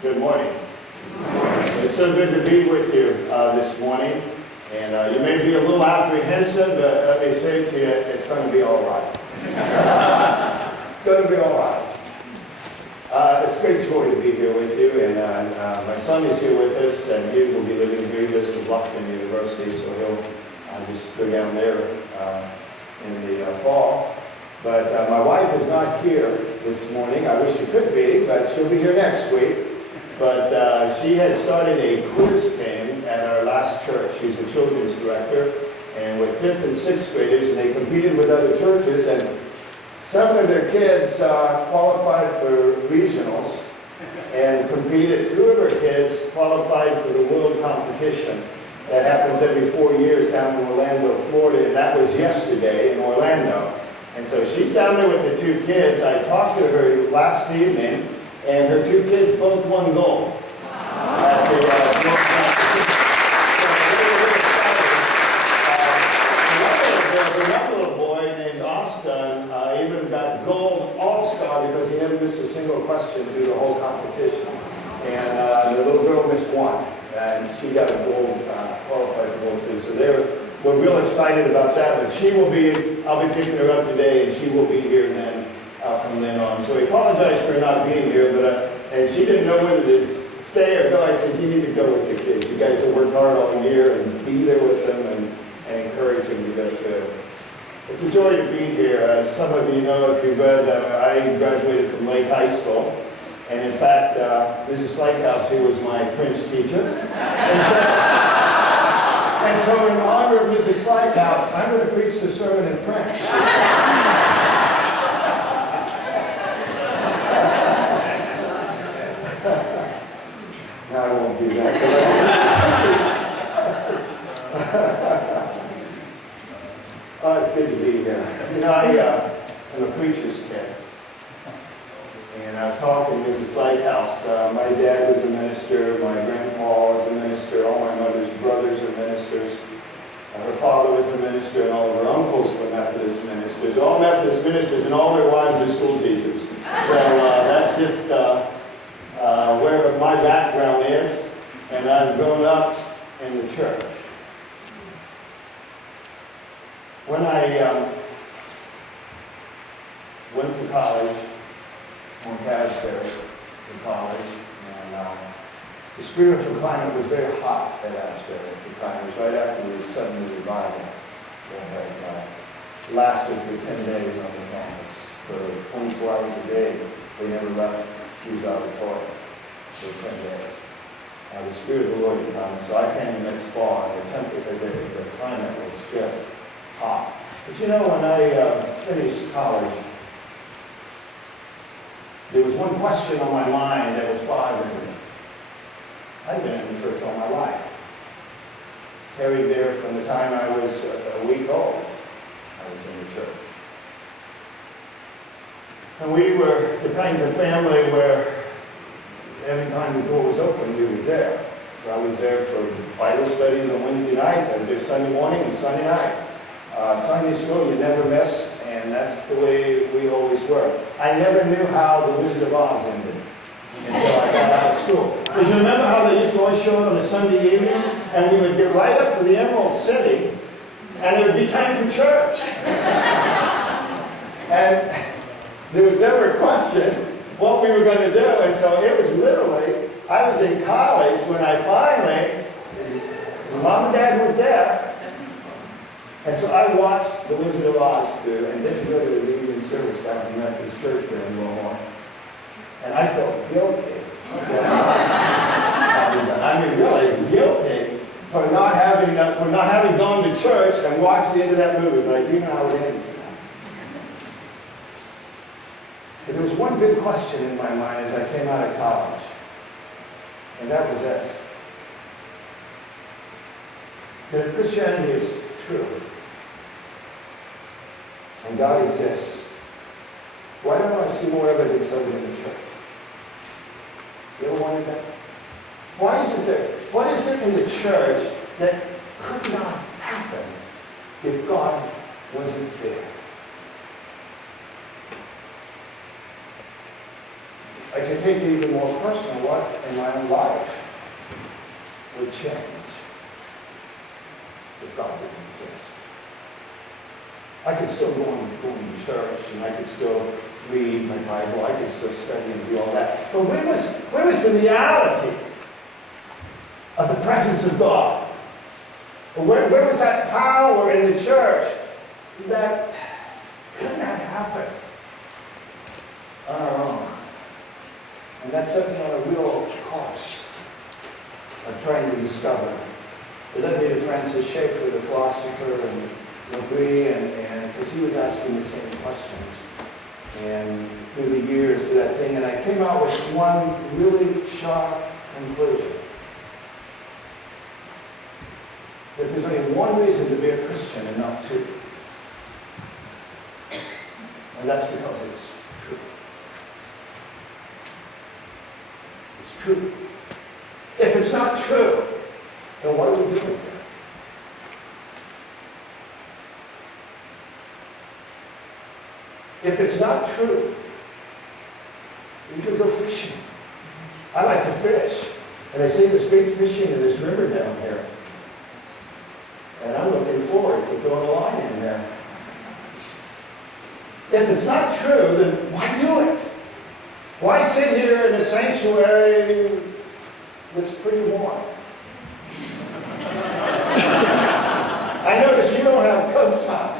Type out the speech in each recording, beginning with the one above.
Good morning. It's so good to be with you this morning. And you may be a little apprehensive, but let me say to you, it's going to be all right. It's going to be all right. It's a great joy to be here with you. And my son is here with us, and he will be living here. He goes to Bluffton University, so he'll just go down there in the fall. But my wife is not here this morning. I wish she could be, but she'll be here next week. But she had started a quiz team at our last church. She's a children's director, and with 5th and 6th graders, and they competed with other churches, and some of their kids qualified for regionals and competed. 2 of her kids qualified for the world competition that happens every 4 years down in Orlando, Florida, and that was yesterday in Orlando. And so she's down there with the 2 kids. I talked to her last evening, and her 2 kids both won gold. At the world competition. So another little boy named Austin even got gold all-star because he never missed a single question through the whole competition. And the little girl missed 1, and she got a gold, qualified for gold too. So we're real excited about that. But she will be, I'll be picking her up today, and she will be here then from then on. So I apologize for her not being here, but and she didn't know whether to stay or go. I said, you need to go with the kids. You guys have worked hard all year, and be there with them and encourage them to go through. It's a joy to be here. As some of you know, if you've read, I graduated from Lake High School. And in fact, Mrs. Slakehouse, who was my French teacher, and so in honor of Mrs. Slakehouse, I'm going to preach the sermon in French. No, I won't do that. Oh, it's good to be here. You know, I'm a preacher's kid. And I was talking to Mrs. Lighthouse. My dad was a minister, my grandpa was a minister, all my mother's brothers are ministers. Her father was a minister, and all of her uncles were Methodist ministers. All Methodist ministers, and all their wives are school teachers. So that's just where my background is, and I've grown up in the church. When I went to college, on Perrysburg in college, and the spiritual climate was very hot at Asbury at the time. It was right after the sudden revival that had lasted for 10 days on the campus. For 24 hours a day, they never left Hughes Auditorium for 10 days. The Spirit of the Lord had come, and so I came the next fall, and the climate was just hot. But you know, when I finished college, there was one question on my mind that was bothering me. I'd been in the church all my life. Carried there from the time I was a week old. I was in the church. And we were the kind of family where every time the door was open, we were there. So I was there for Bible studies on Wednesday nights. I was there Sunday morning and Sunday night. Sunday school, you never miss, and that's the way we always were. I never knew how the Wizard of Oz ended until I got out of school. Because you remember how they used to always show it on a Sunday evening, and we would get right up to the Emerald City, and it would be time for church. And there was never a question what we were going to do, and so it was literally, I was in college when I finally, Mom and Dad weren't there, and so I watched The Wizard of Oz through and didn't go to the evening service down at the Methodist Church there in Wilmore. And I felt guilty. I mean, really guilty for not having gone to church and watched the end of that movie, but I do know how it ends. But there was one big question in my mind as I came out of college, and that was this: that if Christianity is true, and God exists, why don't I see more evidence of it in the church? You ever wondered that? What is there in the church that could not happen if God wasn't there? I could take it even more personal. What in my own life would change if God didn't exist? I could still go to church, and I could still read my Bible, I could still study and do all that. But where was the reality of the presence of God? Where was that power in the church that could not happen on our own? And that set me on a real course of trying to discover. It led me to Francis Schaeffer, the philosopher, and Legree, and because he was asking the same questions. And through the years, to that thing, and I came out with one really sharp conclusion. That there's only one reason to be a Christian and not two. And that's because it's true. It's true. If it's not true, then what are we doing here? If it's not true, we could go fishing. I like to fish. And I see this big fishing in this river down here. And I'm looking forward to throwing a line in there. If it's not true, then why do it? Why sit here in a sanctuary that's pretty warm? I notice you don't have coats on.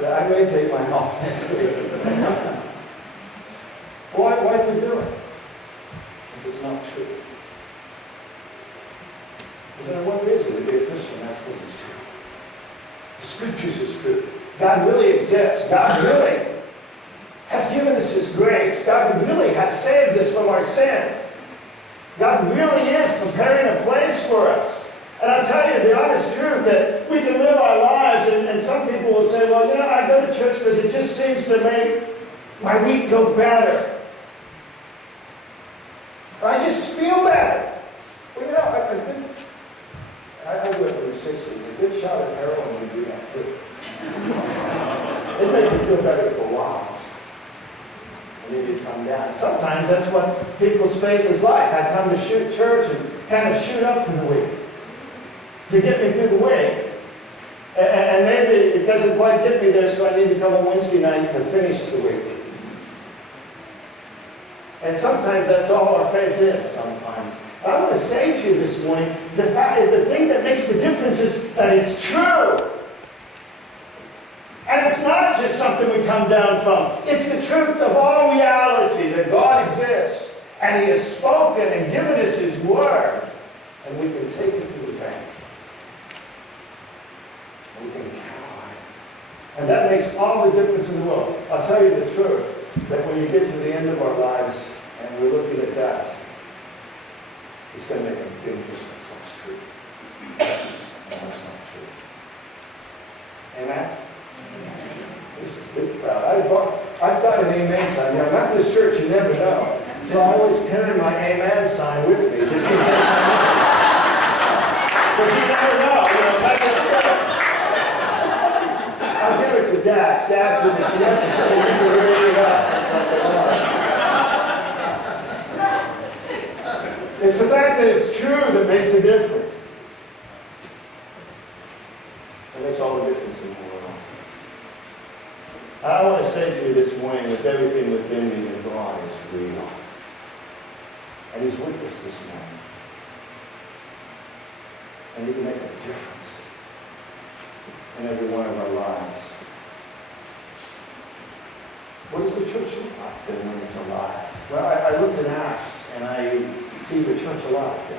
Yeah, I may take mine off next week. Why do we do it if it's not true? Is there one reason to be a Christian? That's because it's true. The Scriptures is true. God really exists. God really has given us His grace. God really has saved us from our sins. God really is preparing a place for us. And I'll tell you the honest truth that we can live our lives, and some people will say, well, I go to church because it just seems to make my week go better. I just feel better. Well, I went from the 60s. A good shot of heroin would do that too. It made me feel better for a while. And then you'd come down. Sometimes that's what people's faith is like. I come to church and kind of shoot up for the week to get me through the week. And maybe it doesn't quite get me there, so I need to come on Wednesday night to finish the week. And sometimes that's all our faith is, sometimes. I want to say to you this morning, the thing that makes the difference is that it's true. And it's not just something we come down from. It's the truth of all reality, that God exists. And He has spoken and given us His Word. And we can take it to the bank. And we can count on it. And that makes all the difference in the world. I'll tell you the truth, that when you get to the end of our lives and we're looking at death, it's going to make a big difference what's true and what's not true. Amen? This is a big crowd. I've got an amen sign. Methodist church, you never know. So I always carry my amen sign with me, just in case I need it. Because you never know, Methodist church. I'll give it to Dax. Dax, if it's necessary, you can raise it up or something else. It's the fact that it's true that makes a difference. It makes all the difference in the world. I want to say to you this morning, with everything within me, that God is real. And He's with us this morning. And He can make a difference in every one of our lives. What does the church look like then when it's alive? Well, I looked in Acts and I see the church alive here.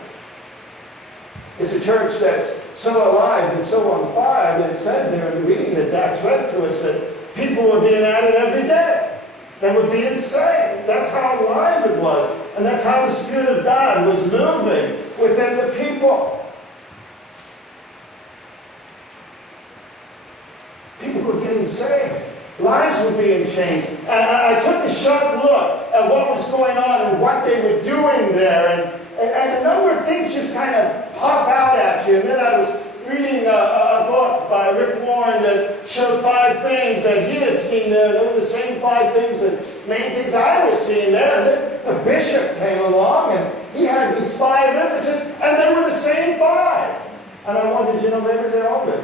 It's a church that's so alive and so on fire that it said there in the reading that Dax read to us that people were being added every day. They were being saved. That's how alive it was. And that's how the Spirit of God was moving within the people. People were getting saved. Lives were being changed. And I took a sharp look at what was going on and what they were doing there. And a number of things just kind of pop out at you. And then I was reading a book by Rick Warren that showed 5 things that he had seen there. They were the same 5 things that main things I was seeing there. And then the bishop came along and he had these 5 emphases, and they were the same 5. And I wondered, maybe they're all good.